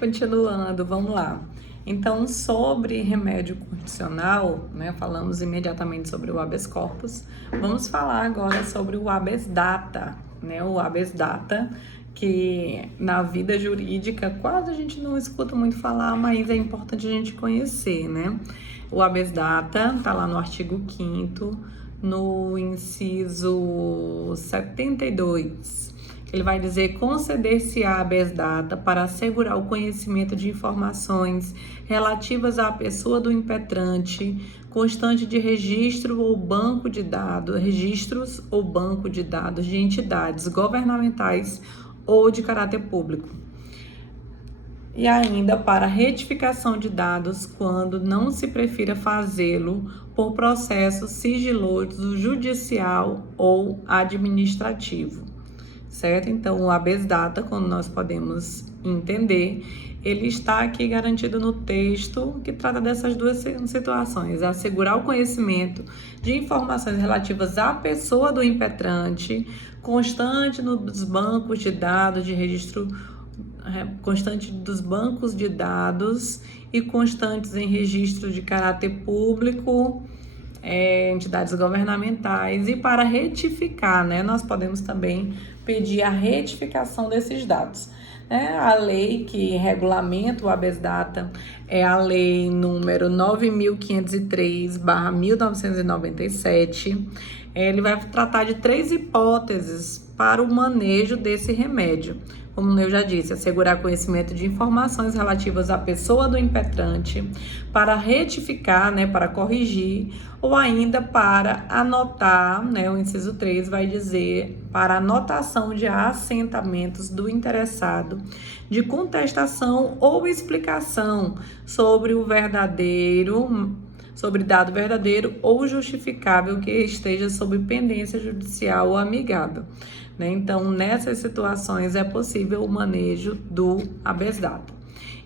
Continuando, vamos lá. Então, sobre remédio constitucional, né, falamos imediatamente sobre o habeas corpus. Vamos falar agora sobre o habeas data, né? O habeas data, que na vida jurídica quase a gente não escuta muito falar, mas é importante a gente conhecer, né? O habeas data está lá no artigo 5º, no inciso 72. Ele vai dizer: conceder-se-á habeas data para assegurar o conhecimento de informações relativas à pessoa do impetrante, constante de registro ou banco de dados, registros ou banco de dados de entidades governamentais ou de caráter público. E ainda para retificação de dados quando não se prefira fazê-lo por processo sigiloso judicial ou administrativo. Certo? Então, o habeas data, como nós podemos entender, ele está aqui garantido no texto que trata dessas duas situações: assegurar o conhecimento de informações relativas à pessoa do impetrante, constante nos bancos de dados de registro, constante dos bancos de dados e constantes em registro de caráter público, entidades governamentais, e para retificar, né, nós podemos também pedir a retificação desses dados. A lei que regulamenta o habeas data é a lei número 9.503/1997. Ele vai tratar de 3 hipóteses para o manejo desse remédio. Como eu já disse, assegurar conhecimento de informações relativas à pessoa do impetrante, para retificar, né, para corrigir, ou ainda para anotar, né, o inciso 3 vai dizer para anotação de assentamentos do interessado, de contestação ou explicação sobre dado verdadeiro ou justificável que esteja sob pendência judicial ou amigável. Então, nessas situações é possível o manejo do habeas data.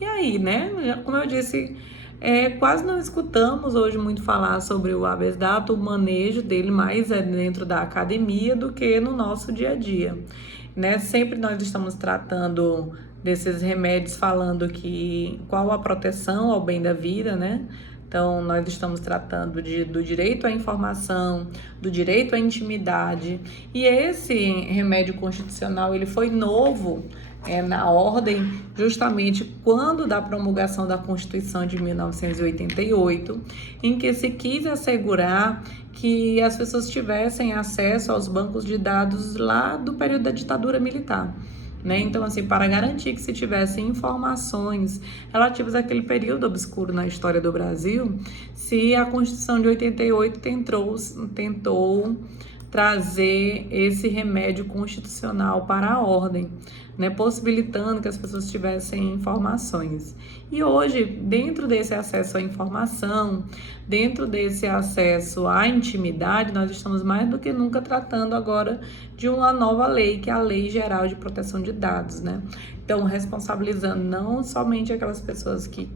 E aí, né, como eu disse, quase não escutamos hoje muito falar sobre o habeas data, o manejo dele mais é dentro da academia do que no nosso dia a dia. Sempre nós estamos tratando desses remédios falando que qual a proteção ao bem da vida, né? Então, nós estamos tratando do direito à informação, do direito à intimidade. E esse remédio constitucional, ele foi novo na ordem justamente quando da promulgação da Constituição de 1988, em que se quis assegurar que as pessoas tivessem acesso aos bancos de dados lá do período da ditadura militar. Então, assim, para garantir que se tivessem informações relativas àquele período obscuro na história do Brasil, se a Constituição de 88 tentou trazer esse remédio constitucional para a ordem, possibilitando que as pessoas tivessem informações. E hoje, dentro desse acesso à informação, dentro desse acesso à intimidade, nós estamos mais do que nunca tratando agora de uma nova lei, que é a Lei Geral de Proteção de Dados, Então, responsabilizando não somente aquelas pessoas que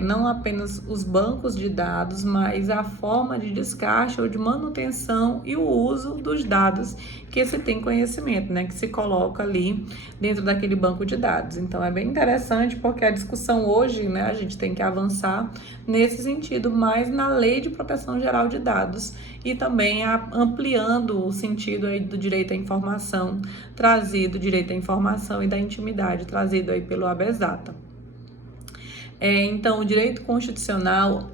não apenas os bancos de dados, mas a forma de descarte ou de manutenção e o uso dos dados que se tem conhecimento, que se coloca ali dentro daquele banco de dados. Então, é bem interessante porque a discussão hoje, a gente tem que avançar nesse sentido, mais na Lei de Proteção Geral de Dados e também ampliando o sentido aí do direito à informação, direito à informação e da intimidade, trazido aí pelo habeas data. Então, o direito constitucional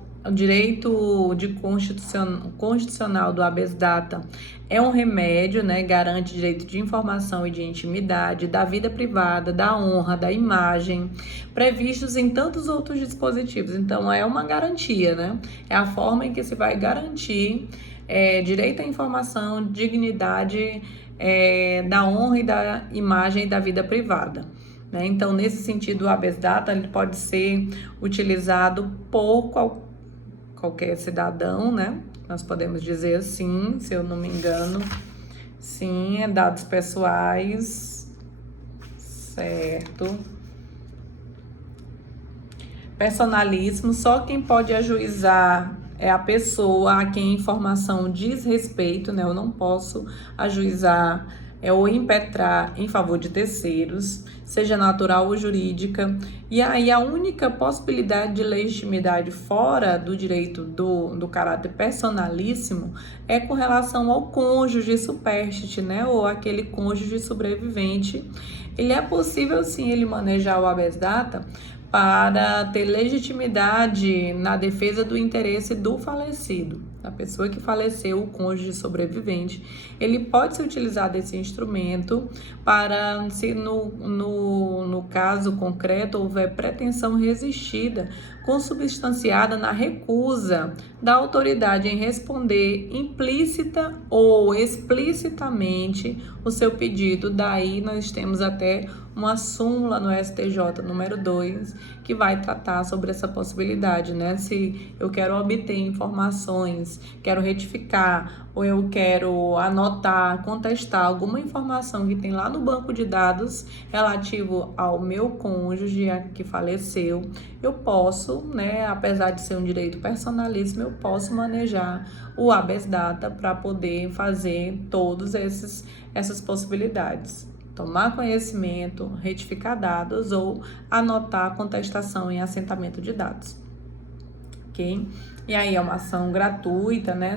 do habeas data é um remédio, garante direito de informação e de intimidade, da vida privada, da honra, da imagem, previstos em tantos outros dispositivos. Então, é uma garantia, É a forma em que se vai garantir direito à informação, dignidade, da honra e da imagem e da vida privada. Então, nesse sentido, o habeas data ele pode ser utilizado por qualquer cidadão, Nós podemos dizer assim, se eu não me engano, sim, dados pessoais, certo. Personalíssimo, só quem pode ajuizar é a pessoa a quem a informação diz respeito, Eu não posso ajuizar ou impetrar em favor de terceiros, seja natural ou jurídica. E aí a única possibilidade de legitimidade fora do direito do caráter personalíssimo é com relação ao cônjuge supérstite, né? Ou aquele cônjuge sobrevivente. Ele é possível sim ele manejar o habeas data para ter legitimidade na defesa do interesse do falecido, da pessoa que faleceu, o cônjuge sobrevivente. Ele pode se utilizar desse instrumento para, se no caso concreto houver pretensão resistida, consubstanciada na recusa da autoridade em responder implícita ou explicitamente o seu pedido. Daí nós temos até uma súmula no STJ número 2, que vai tratar sobre essa possibilidade, né? Se eu quero obter informações, quero retificar, ou eu quero anotar, contestar alguma informação que tem lá no banco de dados relativo ao meu cônjuge que faleceu, eu posso, né, apesar de ser um direito personalíssimo, eu posso manejar o habeas data para poder fazer todas essas possibilidades. Tomar conhecimento, retificar dados ou anotar a contestação em assentamento de dados, ok? E aí é uma ação gratuita, né,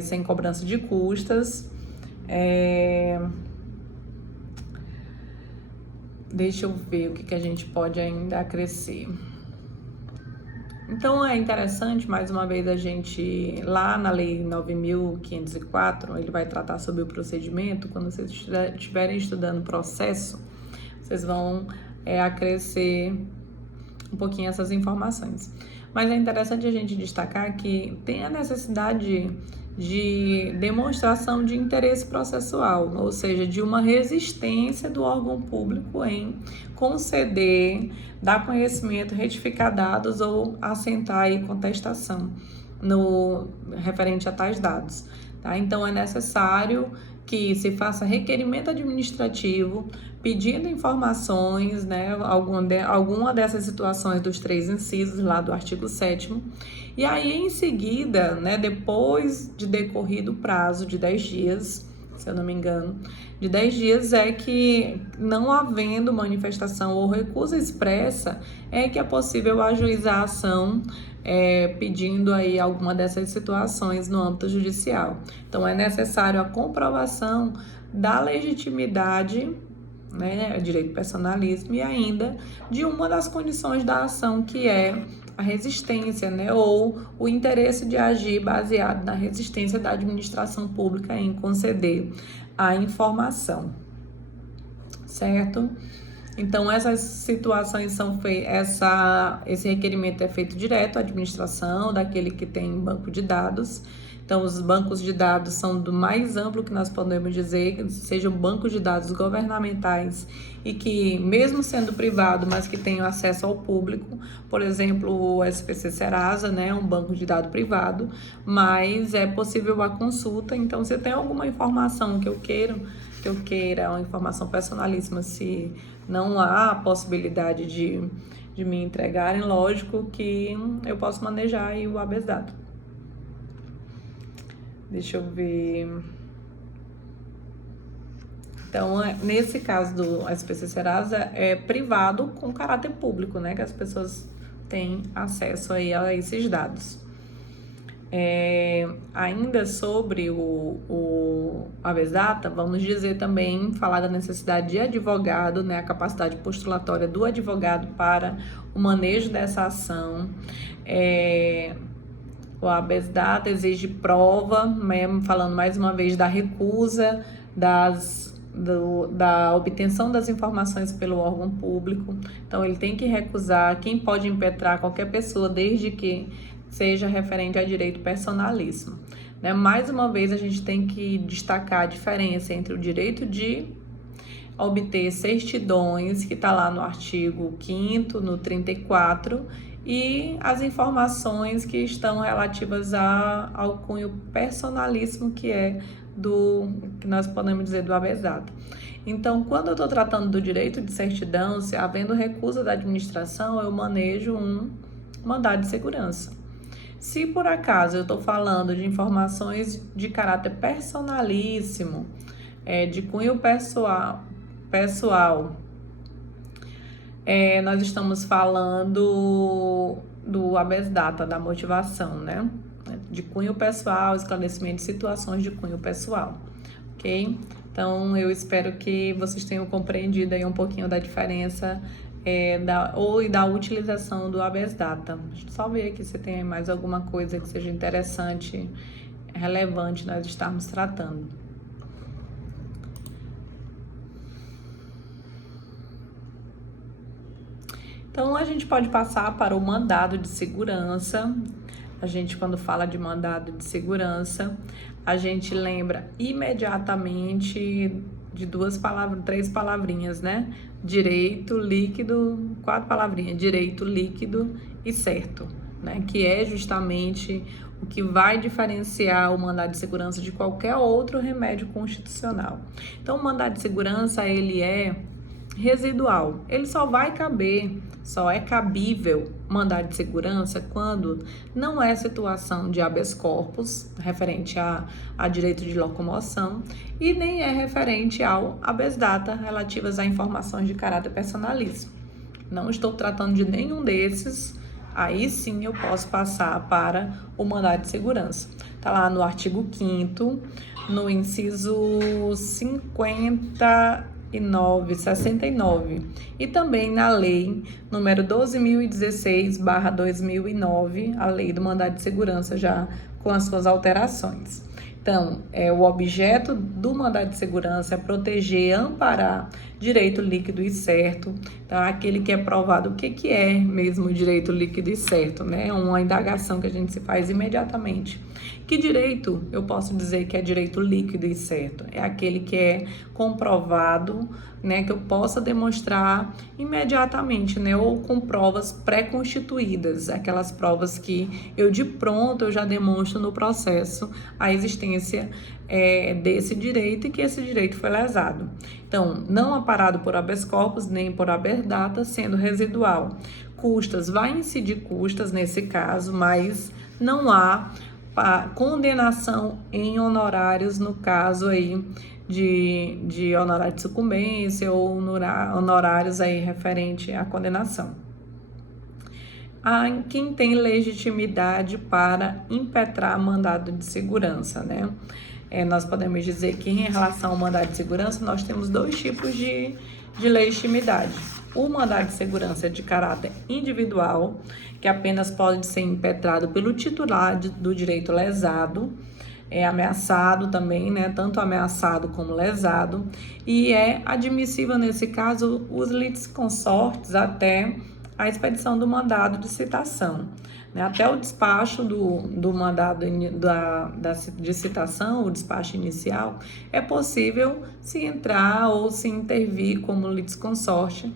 sem cobrança de custas. Deixa eu ver o que a gente pode ainda acrescer. Então, é interessante, mais uma vez, a gente, lá na Lei 9.504, ele vai tratar sobre o procedimento. Quando vocês estiverem estudando o processo, vocês vão acrescer um pouquinho essas informações. Mas é interessante a gente destacar que tem a necessidade de demonstração de interesse processual, ou seja, de uma resistência do órgão público em conceder, dar conhecimento, retificar dados ou assentar aí contestação no referente a tais dados, tá? Então é necessário que se faça requerimento administrativo pedindo informações, né, alguma dessas situações dos 3 incisos lá do artigo 7º, e aí em seguida, né, depois de decorrido o prazo de 10 dias, se eu não me engano, de 10 dias é que, não havendo manifestação ou recusa expressa, é que é possível ajuizar a ação pedindo aí alguma dessas situações no âmbito judicial. Então, é necessário a comprovação da legitimidade, né, direito personalíssimo, e ainda de uma das condições da ação, que é a resistência, né, ou o interesse de agir baseado na resistência da administração pública em conceder a informação, certo? Então, essas situações são feitas, esse requerimento é feito direto à administração, daquele que tem banco de dados. Então, os bancos de dados são do mais amplo que nós podemos dizer, que sejam bancos de dados governamentais e que, mesmo sendo privado, mas que tenham acesso ao público. Por exemplo, o SPC Serasa, né, um banco de dados privado, mas é possível a consulta. Então, se tem alguma informação que eu queira, uma informação personalíssima, se não há a possibilidade de me entregarem, lógico que eu posso manejar aí o habeas data. Deixa eu ver. Então, nesse caso do SPC Serasa, é privado com caráter público, né? Que as pessoas têm acesso aí a esses dados. Ainda sobre o habeas data, vamos dizer também, falar da necessidade de advogado, né? A capacidade postulatória do advogado para o manejo dessa ação. O habeas data exige prova, mesmo falando mais uma vez da recusa da obtenção das informações pelo órgão público. Então, ele tem que recusar. Quem pode impetrar? Qualquer pessoa, desde que seja referente a direito personalíssimo, né? Mais uma vez, a gente tem que destacar a diferença entre o direito de obter certidões, que está lá no artigo 5º, no 34, e as informações que estão relativas ao cunho personalíssimo, que é que nós podemos dizer do habeas data. Então, quando eu estou tratando do direito de certidão, se havendo recusa da administração, eu manejo um mandado de segurança. Se por acaso eu estou falando de informações de caráter personalíssimo, de cunho pessoal, nós estamos falando do habeas data, da motivação, né? De cunho pessoal, esclarecimento de situações de cunho pessoal, ok? Então, eu espero que vocês tenham compreendido aí um pouquinho da diferença da utilização do habeas data. Deixa eu só ver aqui se tem mais alguma coisa que seja interessante, relevante nós estarmos tratando. Então, a gente pode passar para o mandado de segurança. A gente, quando fala de mandado de segurança, a gente lembra imediatamente de três palavrinhas, né? Direito, líquido, 4 palavrinhas, direito, líquido e certo, né? Que é justamente o que vai diferenciar o mandado de segurança de qualquer outro remédio constitucional. Então, o mandado de segurança, ele é residual. Ele só é cabível mandado de segurança quando não é situação de habeas corpus, referente a direito de locomoção, e nem é referente ao habeas data, relativas a informações de caráter personalíssimo. Não estou tratando de nenhum desses, aí sim eu posso passar para o mandado de segurança. Está lá no artigo 5º, no inciso 69, e também na lei número 12.016/2009, a lei do mandado de segurança já com as suas alterações. Então, o objeto do mandado de segurança é proteger, amparar direito líquido e certo. Então, aquele que é provado, o que é mesmo direito líquido e certo, né? É uma indagação que a gente se faz imediatamente. Que direito eu posso dizer que é direito líquido e certo? É aquele que é comprovado, né? Que eu possa demonstrar imediatamente, né? Ou com provas pré-constituídas, aquelas provas que eu de pronto eu já demonstro no processo a existência desse direito e que esse direito foi lesado. Então, não amparado por habeas corpus nem por habeas data, sendo residual. Custas, vai incidir custas nesse caso, mas não há condenação em honorários no caso aí de honorário de sucumbência ou honorários aí referente à condenação. Quem tem legitimidade para impetrar mandado de segurança, né? Nós podemos dizer que em relação ao mandado de segurança nós temos 2 tipos de legitimidade. O mandado de segurança é de caráter individual, que apenas pode ser impetrado pelo titular do direito lesado, ameaçado também, né? Tanto ameaçado como lesado, e é admissível nesse caso os litisconsortes até a expedição do mandado de citação. Até o despacho do mandado de citação, o despacho inicial, é possível se entrar ou se intervir como litisconsorte,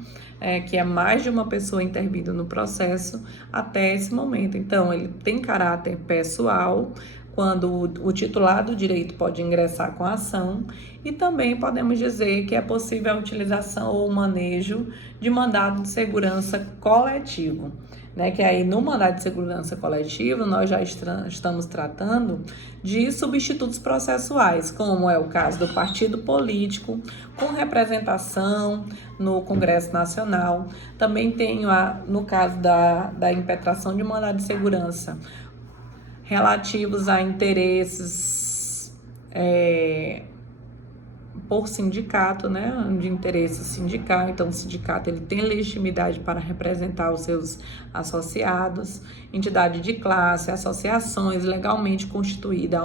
que é mais de uma pessoa intervindo no processo até esse momento. Então, ele tem caráter pessoal, quando o titular do direito pode ingressar com a ação, e também podemos dizer que é possível a utilização ou manejo de mandado de segurança coletivo, né? Que aí no mandado de segurança coletivo nós já estamos tratando de substitutos processuais, como é o caso do partido político com representação no Congresso Nacional. Também tenho no caso da impetração de mandado de segurança relativos a interesses por sindicato, né, de interesse sindical. Então, o sindicato ele tem legitimidade para representar os seus associados, entidade de classe, associações legalmente constituída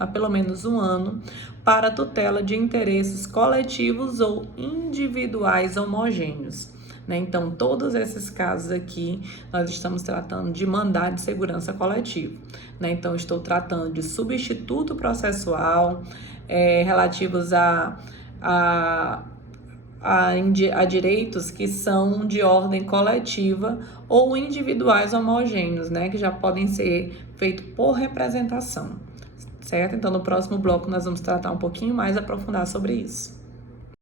há pelo menos um ano, para tutela de interesses coletivos ou individuais homogêneos. Então, todos esses casos aqui, nós estamos tratando de mandado de segurança coletivo. Então, estou tratando de substituto processual relativos a direitos que são de ordem coletiva ou individuais homogêneos, né? Que já podem ser feitos por representação, certo? Então, no próximo bloco, nós vamos tratar um pouquinho mais, aprofundar sobre isso.